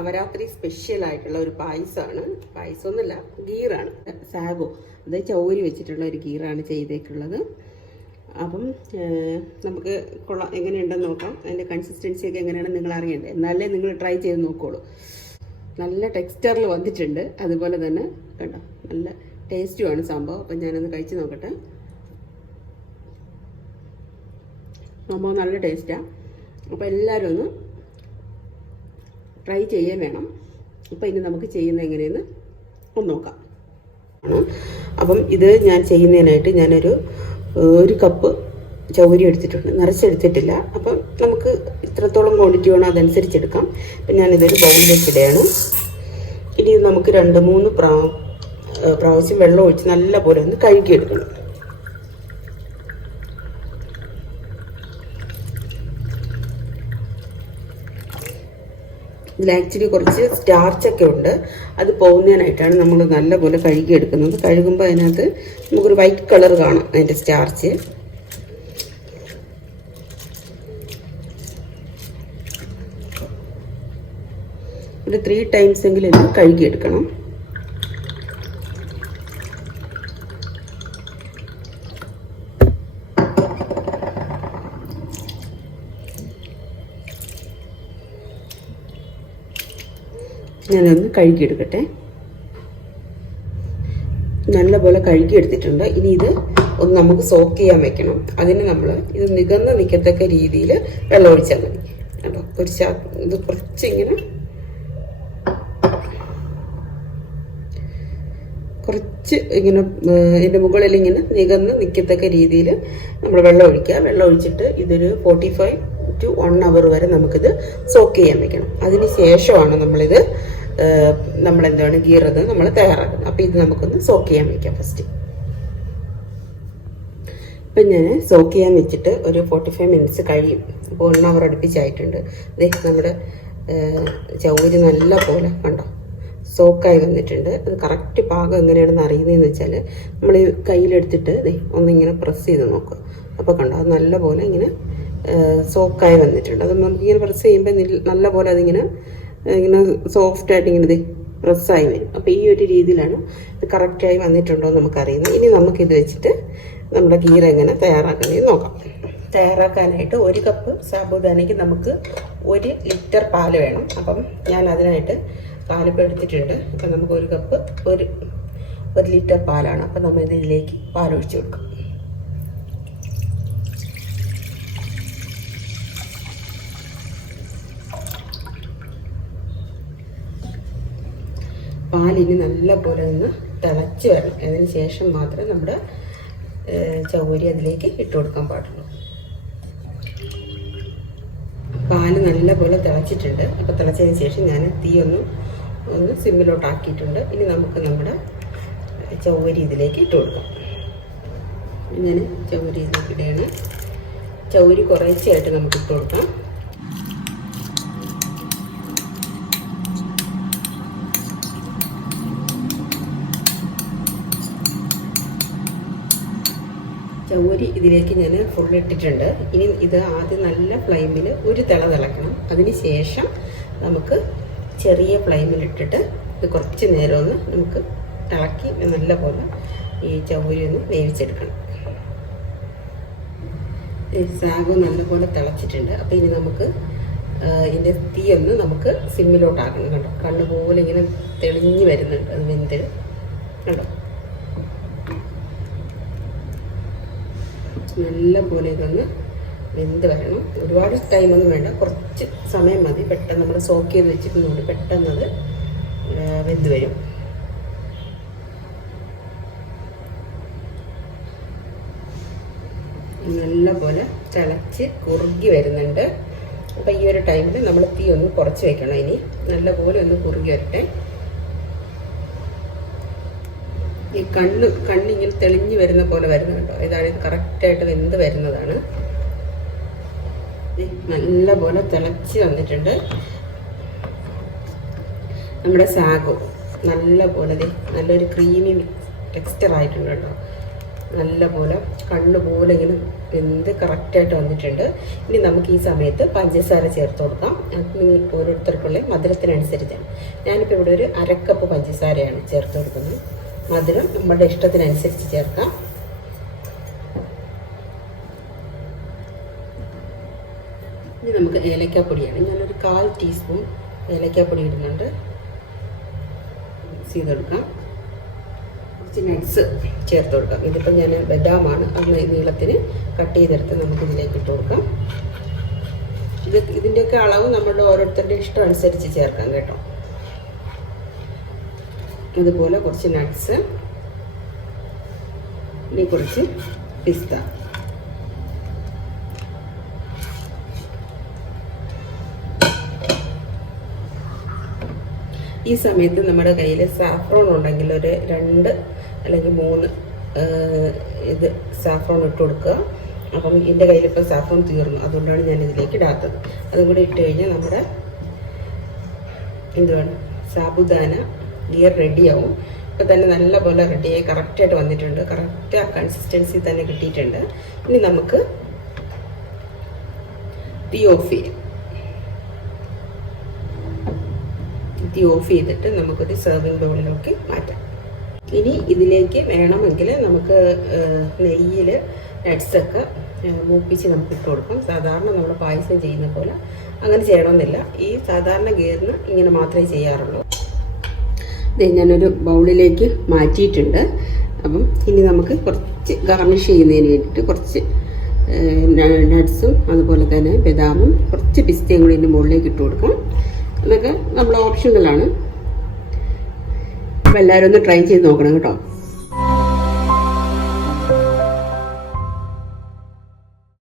Navaratri special ആയിട്ടുള്ള ഒരു പായസമാണ്. പായസമൊന്നുമില്ല, ഗീറാണ്. സാഗോ, അത് ചൗരി വെച്ചിട്ടുള്ള ഒരു ഗീറാണ് ചെയ്തേക്കുള്ളത്. അപ്പം നമുക്ക് എങ്ങനെയുണ്ടെന്ന് നോക്കാം. അതിൻ്റെ കൺസിസ്റ്റൻസി ഒക്കെ എങ്ങനെയാണെന്ന് നിങ്ങൾ അറിയണ്ടേ, എന്നാലേ നിങ്ങൾ ട്രൈ ചെയ്ത് നോക്കുകയുള്ളൂ. നല്ല ടെക്സ്ചറിൽ വന്നിട്ടുണ്ട്. അതുപോലെ തന്നെ കണ്ടോ, നല്ല ടേസ്റ്റുമാണ് സംഭവം. അപ്പം ഞാനൊന്ന് കഴിച്ച് നോക്കട്ടെ. സംഭവം നല്ല ടേസ്റ്റാണ്. അപ്പോൾ എല്ലാവരും ഒന്ന് ട്രൈ ചെയ്യാൻ വേണം. അപ്പോൾ ഇനി നമുക്ക് ചെയ്യുന്നത് എങ്ങനെയെന്ന് ഒന്ന് നോക്കാം. അപ്പം ഇത് ഞാൻ ചെയ്യുന്നതിനായിട്ട് ഞാനൊരു 1 കപ്പ് ചൗരി എടുത്തിട്ടുണ്ട്. നിറച്ചെടുത്തിട്ടില്ല. അപ്പം നമുക്ക് ഇത്രത്തോളം ക്വാണ്ടിറ്റി വേണം അതനുസരിച്ചെടുക്കാം. അപ്പം ഞാനിതൊരു ബൗളിലേക്ക് ഇടുകയാണ്. ഇനി നമുക്ക് 2-3 പ്രാവശ്യം വെള്ളം ഒഴിച്ച് നല്ല പോലെ ഒന്ന് കഴുകിയെടുക്കണം. ഇതിൽ ആക്ച്വലി കുറച്ച് സ്റ്റാർച്ചൊക്കെ ഉണ്ട്. അത് പോകുന്നതിനായിട്ടാണ് നമ്മൾ നല്ലപോലെ കഴുകിയെടുക്കുന്നത്. കഴുകുമ്പോൾ അതിനകത്ത് നമുക്കൊരു വൈറ്റ് കളർ കാണും, അതിൻ്റെ സ്റ്റാർച്ച്. ഒരു 3 ടൈംസ് എങ്കിലും ഇത് കഴുകിയെടുക്കണം. ഞാനൊന്ന് കഴുകിയെടുക്കട്ടെ. നല്ലപോലെ കഴുകിയെടുത്തിട്ടുണ്ട്. ഇനി ഇത് ഒന്ന് നമുക്ക് സോക്ക് ചെയ്യാൻ വെക്കണം. അതിന് നമ്മൾ ഇത് നിൽക്കത്തക്ക രീതിയിൽ വെള്ളം ഒഴിച്ചാൽ മതി കേട്ടോ. ഇത് കുറച്ചിങ്ങനെ ഇതിൻ്റെ മുകളിൽ ഇങ്ങനെ നിൽക്കത്തക്ക രീതിയിൽ നമ്മൾ വെള്ളം ഒഴിക്കുക. വെള്ളം ഒഴിച്ചിട്ട് ഇതൊരു 45 to 1 hour വരെ നമുക്കിത് സോക്ക് ചെയ്യാൻ വെക്കണം. അതിന് ശേഷമാണ് നമ്മളെന്താണ് ഗീറത് നമ്മൾ തയ്യാറാക്കുന്നത്. അപ്പോൾ ഇത് നമുക്കൊന്ന് സോക്ക് ചെയ്യാൻ വെക്കാം ഫസ്റ്റ്. ഇപ്പം ഞാൻ സോക്ക് ചെയ്യാൻ വെച്ചിട്ട് ഒരു 45 മിനിറ്റ്സ് കഴിയും. അപ്പോൾ 1 hour അടുപ്പിച്ചായിട്ടുണ്ട്. അതെ, നമ്മുടെ ചൗരി നല്ല പോലെ കണ്ടോ സോക്കായി വന്നിട്ടുണ്ട്. അത് കറക്റ്റ് പാകം എങ്ങനെയാണെന്ന് അറിയുന്നതെന്ന് വെച്ചാൽ നമ്മൾ ഈ കയ്യിലെടുത്തിട്ട് ഒന്നിങ്ങനെ പ്രസ് ചെയ്ത് നോക്കുക. അപ്പോൾ കണ്ടോ, അത് നല്ല പോലെ ഇങ്ങനെ സോക്കായി വന്നിട്ടുണ്ട്. അത് നമുക്കിങ്ങനെ പ്രസ് ചെയ്യുമ്പോൾ നല്ല പോലെ അതിങ്ങനെ സോഫ്റ്റായിട്ട് ഇങ്ങനെ പ്രസ്സായി വരും. അപ്പോൾ ഈ ഒരു രീതിയിലാണ് ഇത് കറക്റ്റായി വന്നിട്ടുണ്ടോ എന്ന് നമുക്കറിയുന്നത്. ഇനി നമുക്കിത് വെച്ചിട്ട് നമ്മുടെ ഗീർ എങ്ങനെ തയ്യാറാക്കുന്നത് നോക്കാം. തയ്യാറാക്കാനായിട്ട് 1 കപ്പ് സാബുദാനയ്ക്ക് നമുക്ക് 1 ലിറ്റർ പാല് വേണം. അപ്പം ഞാൻ അതിനായിട്ട് പാലിപ്പോൾ എടുത്തിട്ടുണ്ട്. അപ്പം നമുക്ക് 1 കപ്പ് 1 ലിറ്റർ പാലാണ്. അപ്പം നമ്മൾ ഇതിലേക്ക് പാലൊഴിച്ച് കൊടുക്കാം. പാലിന് നല്ല പോലെ ഒന്ന് തിളച്ച് വരണം. അതിന് ശേഷം മാത്രമേ നമ്മുടെ ചൗരി അതിലേക്ക് ഇട്ട് കൊടുക്കാൻ പാടുള്ളൂ. പാല് നല്ല പോലെ തിളച്ചിട്ടുണ്ട്. അപ്പോൾ തിളച്ചതിന് ശേഷം ഞാൻ തീ ഒന്ന് സിമ്മിലോട്ടാക്കിയിട്ടുണ്ട്. ഇനി നമുക്ക് നമ്മുടെ ചൗരി ഇതിലേക്ക് ഇട്ട് കൊടുക്കാം. ഞാൻ ചൗരി ഇതിലേക്ക് ഇടുകയാണ്. ചൗരി കുറേശ്ശെയായിട്ട് നമുക്ക് ഇട്ട് കൊടുക്കാം. ചൗരി ഇതിലേക്ക് ഞാൻ ഫുൾ ഇട്ടിട്ടുണ്ട്. ഇനി ഇത് ആദ്യം നല്ല ഫ്ലെയിമിൽ ഒരു തിളക്കണം. അതിന് ശേഷം നമുക്ക് ചെറിയ ഫ്ലെയിമിലിട്ടിട്ട് ഇത് കുറച്ച് നേരം ഒന്ന് നമുക്ക് ഇളക്കി നല്ല പോലെ ഈ ചൗരി ഒന്ന് വേവിച്ചെടുക്കണം. സാഗോ നല്ലപോലെ തിളച്ചിട്ടുണ്ട്. അപ്പോൾ ഇനി നമുക്ക് ഇതിൻ്റെ തീ ഒന്ന് നമുക്ക് സിമ്മിലോട്ടാക്കണം. കണ്ടോ, കണ്ണുപോലെ ഇങ്ങനെ തെളിഞ്ഞ് വരുന്നുണ്ട്. അത് വെന്ത് കണ്ടോ, നല്ല പോലെ ഇതൊന്ന് വെന്ത് വരണം. ഒരുപാട് ടൈമൊന്നും വേണ്ട, കുറച്ച് സമയം മതി. പെട്ടെന്ന് നമ്മൾ സോക്ക് ചെയ്ത് വെച്ചിട്ടുള്ളതുകൊണ്ട് പെട്ടെന്നത് വെന്ത് വരും. നല്ല പോലെ തിളച്ച് കുറുകി വരുന്നുണ്ട്. അപ്പോൾ ഈ ഒരു ടൈമിൽ നമ്മൾ തീ ഒന്ന് കുറച്ച് വെക്കണം. ഇനി നല്ല പോലെ ഒന്ന് കുറുകി വരട്ടെ. ഈ കണ്ണിങ്ങനെ തെളിഞ്ഞ് വരുന്ന പോലെ വരുന്നുണ്ടോ, ഇതാണ് കറക്റ്റായിട്ട് വെന്ത് വരുന്നതാണ്. നല്ല പോലെ തിളച്ച് വന്നിട്ടുണ്ട്. നമ്മുടെ സാഗോ നല്ല പോലെ നല്ലൊരു ക്രീമി ടെക്സ്ചർ ആയിട്ടുണ്ട് കേട്ടോ. നല്ല പോലെ കണ്ണുപോലെ ഇങ്ങനെ വെന്ത് കറക്റ്റായിട്ട് വന്നിട്ടുണ്ട്. ഇനി നമുക്ക് ഈ സമയത്ത് പഞ്ചസാര ചേർത്ത് കൊടുക്കാം. അത് ഓരോരുത്തർക്കുള്ള മധുരത്തിനനുസരിച്ചാണ്. ഞാനിപ്പോൾ ഇവിടെ ഒരു 1/2 കപ്പ് പഞ്ചസാരയാണ് ചേർത്ത് കൊടുക്കുന്നത്. മധുരം നമ്മുടെ ഇഷ്ടത്തിനനുസരിച്ച് ചേർക്കാം. ഇനി നമുക്ക് ഏലക്കാപ്പൊടിയാണ്. ഞാനൊരു 1/4 ടീസ്പൂൺ ഏലക്കാപ്പൊടി ഇടുന്നുണ്ട്. മിക്സ് ചെയ്തെടുക്കാം. കുറച്ച് നട്ട്സ് ചേർത്ത് കൊടുക്കാം. ഇതിപ്പോൾ ഞാൻ ബദാമാണ്, അത് നീളത്തിന് കട്ട് ചെയ്തെടുത്ത് നമുക്കിതിലേക്ക് ഇട്ട് കൊടുക്കാം. ഇതിൻ്റെയൊക്കെ അളവ് നമ്മളുടെ ഓരോരുത്തരുടെ ഇഷ്ടം അനുസരിച്ച് ചേർക്കാം കേട്ടോ. അതുപോലെ കുറച്ച് നട്ട്സ്, ഇനി കുറച്ച് പിസ്ത. ഈ സമയത്ത് നമ്മുടെ കയ്യിൽ സാഫ്രോൺ ഉണ്ടെങ്കിൽ ഒരു 2 അല്ലെങ്കിൽ 3 ഇത് സാഫ്രോൺ ഇട്ട് കൊടുക്കുക. അപ്പം എൻ്റെ കയ്യിലിപ്പോൾ സാഫ്രോൺ തീർന്നു, അതുകൊണ്ടാണ് ഞാൻ ഇതിലേക്ക് ഇടാത്തത്. അതും കൂടി ഇട്ട് കഴിഞ്ഞാൽ നമ്മുടെ എന്തുവാണ് സാബുദാന ഗീർ റെഡിയാവും. ഇപ്പോൾ തന്നെ നല്ല പോലെ റെഡിയായി കറക്റ്റായിട്ട് വന്നിട്ടുണ്ട്. കറക്റ്റ് ആ കൺസിസ്റ്റൻസി തന്നെ കിട്ടിയിട്ടുണ്ട്. ഇനി നമുക്ക് തീ ഓഫ് ചെയ്യാം. തീ ഓഫ് ചെയ്തിട്ട് നമുക്കൊരു സെർവിങ് ബൗളിലേക്ക് മാറ്റാം. ഇനി ഇതിലേക്ക് വേണമെങ്കിൽ നമുക്ക് നെയ്യിൽ നട്ട്സൊക്കെ മൂപ്പിച്ച് നമുക്ക് ഇട്ട് കൊടുക്കാം. സാധാരണ നമ്മൾ പായസം ചെയ്യുന്ന പോലെ അങ്ങനെ ചെയ്യണമെന്നില്ല. ഈ സാധാരണ ഗീറിന് ഇങ്ങനെ മാത്രമേ ചെയ്യാറുള്ളൂ. ഇത് ഞാനൊരു ബൗളിലേക്ക് മാറ്റിയിട്ടുണ്ട്. അപ്പം ഇനി നമുക്ക് കുറച്ച് ഗാർണിഷ് ചെയ്യുന്നതിന് വേണ്ടിയിട്ട് കുറച്ച് നട്ട്സും അതുപോലെ തന്നെ ബദാമും കുറച്ച് പിസ്തയും കൂടി ഇതിൻ്റെ മുകളിലേക്ക് ഇട്ട് കൊടുക്കാം. ഇതൊക്കെ നമ്മൾ ഓപ്ഷണലാണ്. അപ്പോൾ എല്ലാവരും ഒന്ന് ട്രൈ ചെയ്ത് നോക്കണം കേട്ടോ.